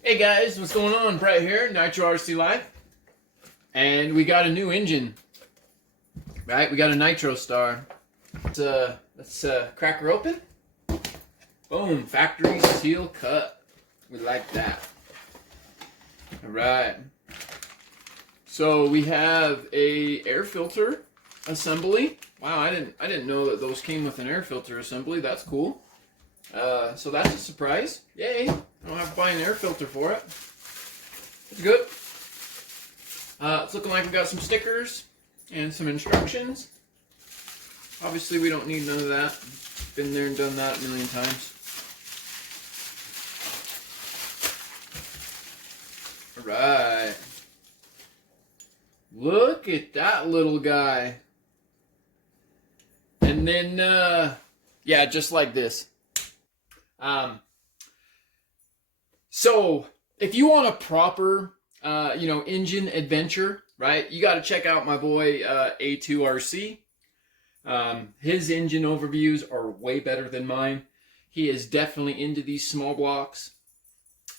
Hey guys, what's going on? Brett here, Nitro RC Live. And we got a new engine, right? We got a Nitro Star. Let's crack her open. Boom, factory seal cut. We like that. All right. So we have a air filter assembly. Wow, I didn't know that those came with an air filter assembly. That's cool. So that's a surprise. Yay! I don't have to buy an air filter for it. It's good. It's looking like we got some stickers and some instructions. Obviously, we don't need none of that. Been there and done that a million times. All right. Look at that little guy. And then, yeah, just like this. So if you want a proper, engine adventure, right, you got to check out my boy, A2RC. His engine overviews are way better than mine. He is definitely into these small blocks.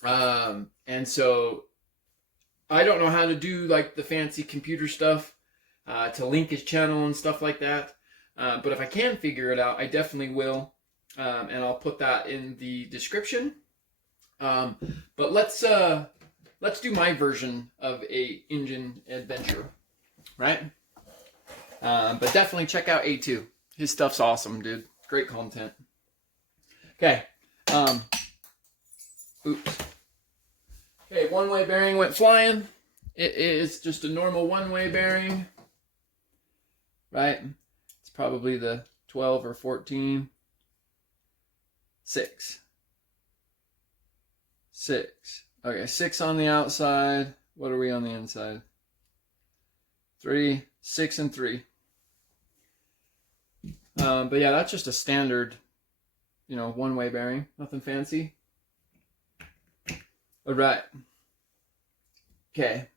And so I don't know how to do like the fancy computer stuff, to link his channel and stuff like that. But if I can figure it out, I definitely will. And I'll put that in the description. But let's do my version of a engine adventure, right? But definitely check out A2. His stuff's awesome, dude. Great content. Okay. Oops. Okay, one-way bearing went flying. It is just a normal one-way bearing, right? It's probably the 12 or 14. 6. Okay, 6 on the outside. What are we on the inside? 3, 6, and 3. But yeah, that's just a standard, one-way bearing. Nothing fancy. All right. Okay.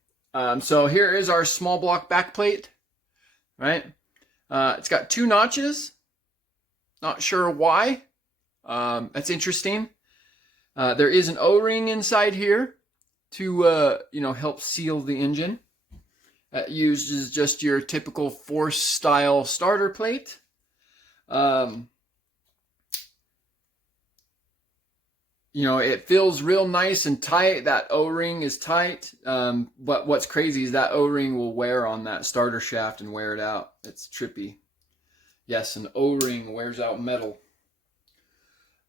So here is our small block backplate, right? It's got 2 notches. Not sure why. That's interesting. There is an O-ring inside here to, help seal the engine. That uses just your typical force style starter plate. It feels real nice and tight. That O-ring is tight. But what's crazy is that O-ring will wear on that starter shaft and wear it out. It's trippy. Yes, an O-ring wears out metal.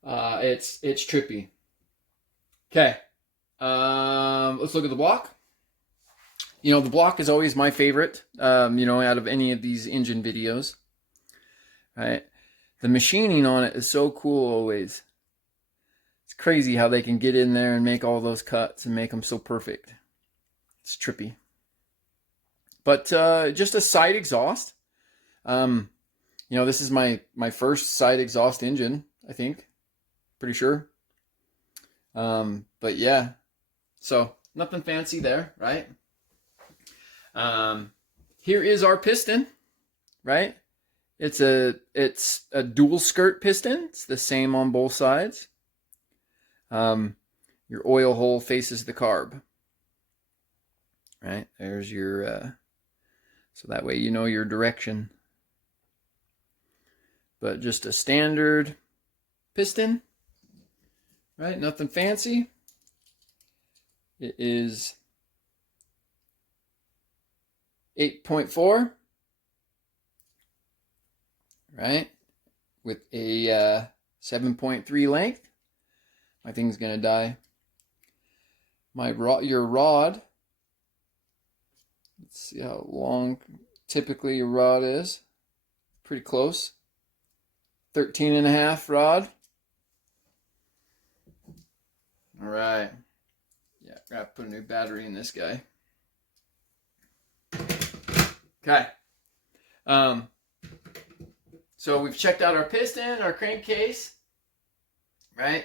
It's trippy. Okay. Let's look at the block. The block is always my favorite, out of any of these engine videos. Right? The machining on it is so cool always. It's crazy how they can get in there and make all those cuts and make them so perfect. It's trippy. But just a side exhaust. This is my first side exhaust engine, I think. Pretty sure. But yeah, so nothing fancy there, right? Here is our piston, right? It's a dual skirt piston. It's the same on both sides. Your oil hole faces the carb, right? There's your, so that way you know your direction. But just a standard piston. Right, nothing fancy. It is 8.4, right, with a 7.3 length. My thing's gonna die. Your rod. Let's see how long typically your rod is. Pretty close. 13.5 rod. All right. Yeah, gotta put a new battery in this guy. Okay. So we've checked out our piston, our crankcase, right?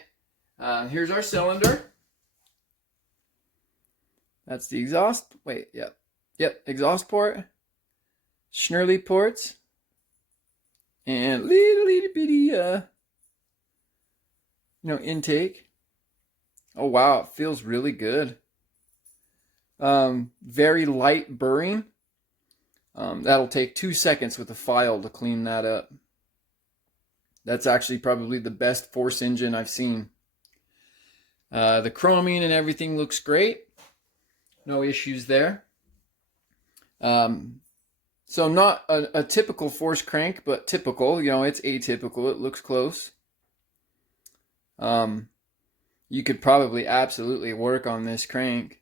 Here's our cylinder. That's the exhaust. Wait, yep, exhaust port, Schnurly ports, and little bitty, intake. Oh wow, it feels really good. Very light burring. That'll take 2 seconds with a file to clean that up. That's actually probably the best force engine I've seen. The chroming and everything looks great. No issues there. So not a typical force crank, but typical. You know, it's atypical. It looks close. You could probably absolutely work on this crank.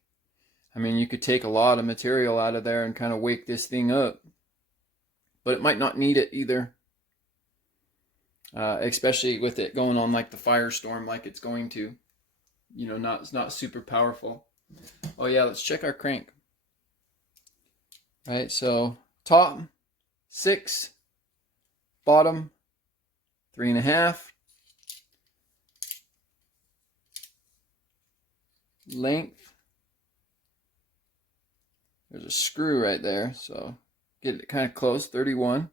I mean, you could take a lot of material out of there and kind of wake this thing up. But it might not need it either. Especially with it going on like the Firestorm like it's going to. You know, it's not super powerful. Oh yeah, let's check our crank. Right, so top 6, bottom 3.5, length. There's a screw right there, so get it kind of close. 31.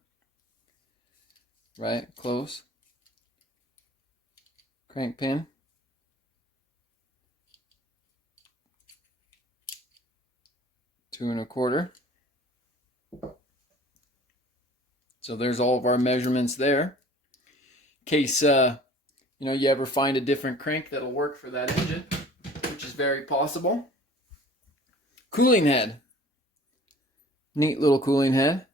Right, close. Crank pin. Two and a quarter. So there's all of our measurements there. In case you ever find a different crank that'll work for that engine, which is very possible. Cooling head. Neat little cooling head.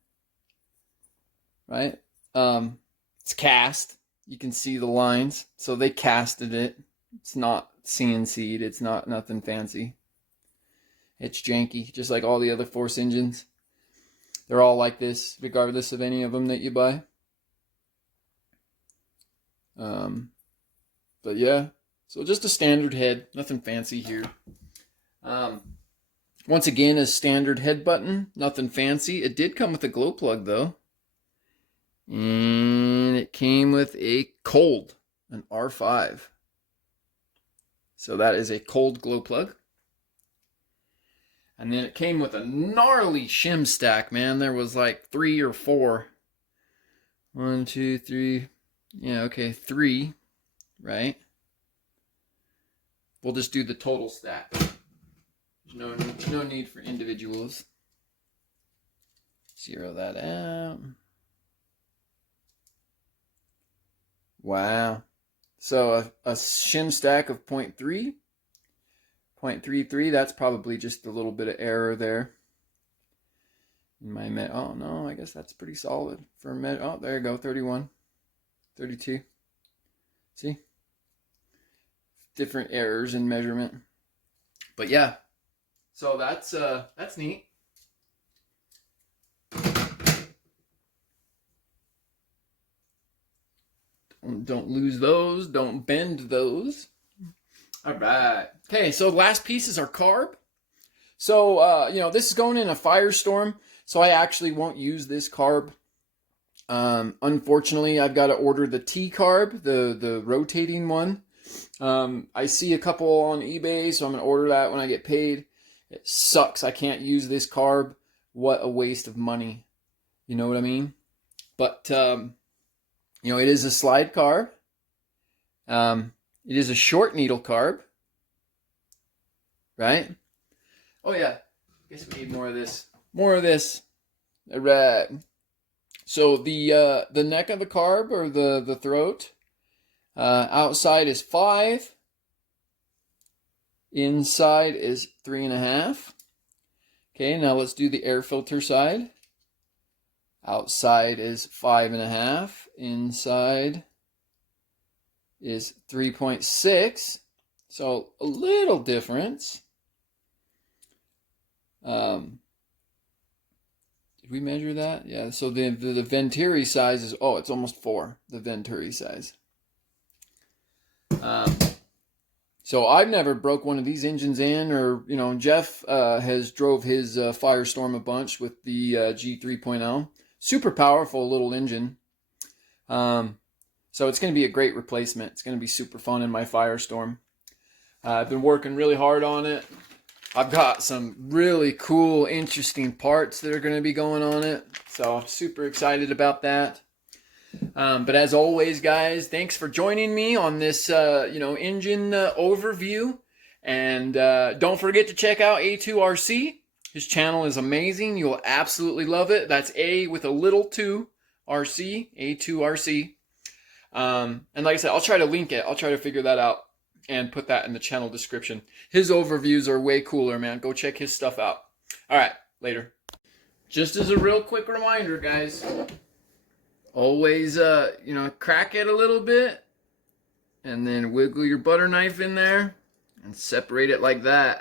Right? It's cast. You can see the lines. So they casted it. It's not CNC'd. It's not nothing fancy. It's janky, just like all the other force engines. They're all like this, regardless of any of them that you buy. But yeah, so just a standard head, nothing fancy here. Once again, a standard head button, nothing fancy. It did come with a glow plug though. And it came with a cold, an R5. So that is a cold glow plug. And then it came with a gnarly shim stack, man. There was like 3 or 4. 1, 2, 3. Yeah, okay, 3, right? We'll just do the total stack. There's no need for individuals. Zero that out. Wow. So a shim stack of 0.3. 0.33, that's probably just a little bit of error there. In my oh no, I guess that's pretty solid for oh, there you go, 31, 32. See? Different errors in measurement. But yeah. So that's neat. Don't lose those, don't bend those. All right. Okay, so the last piece is our carb. So, this is going in a Firestorm, so I actually won't use this carb. Unfortunately, I've got to order the T carb, the rotating one. I see a couple on eBay, so I'm going to order that when I get paid. It sucks. I can't use this carb. What a waste of money. You know what I mean? But, it is a slide carb. It is a short needle carb, right? Oh yeah, guess we need more of this. More of this. All right. So the neck of the carb, or the throat, outside is 5. Inside is 3.5. Okay, now let's do the air filter side. Outside is 5.5. Inside is 3.6, so a little difference. Did we measure that? Yeah, so the Venturi size is, it's almost 4, the Venturi size. So I've never broke one of these engines in, or, Jeff has drove his Firestorm a bunch with the G3.0. Super powerful little engine. So it's going to be a great replacement. It's going to be super fun in my Firestorm. I've been working really hard on it. I've got some really cool, interesting parts that are going to be going on it. So I'm super excited about that. But as always, guys, thanks for joining me on this, engine overview. And don't forget to check out A2RC. His channel is amazing. You'll absolutely love it. That's A with a little 2, RC, A2RC. And like I said, I'll try to link it. I'll try to figure that out and put that in the channel description. His overviews are way cooler, man. Go check his stuff out. All right, later. Just as a real quick reminder, guys, always, crack it a little bit and then wiggle your butter knife in there and separate it like that.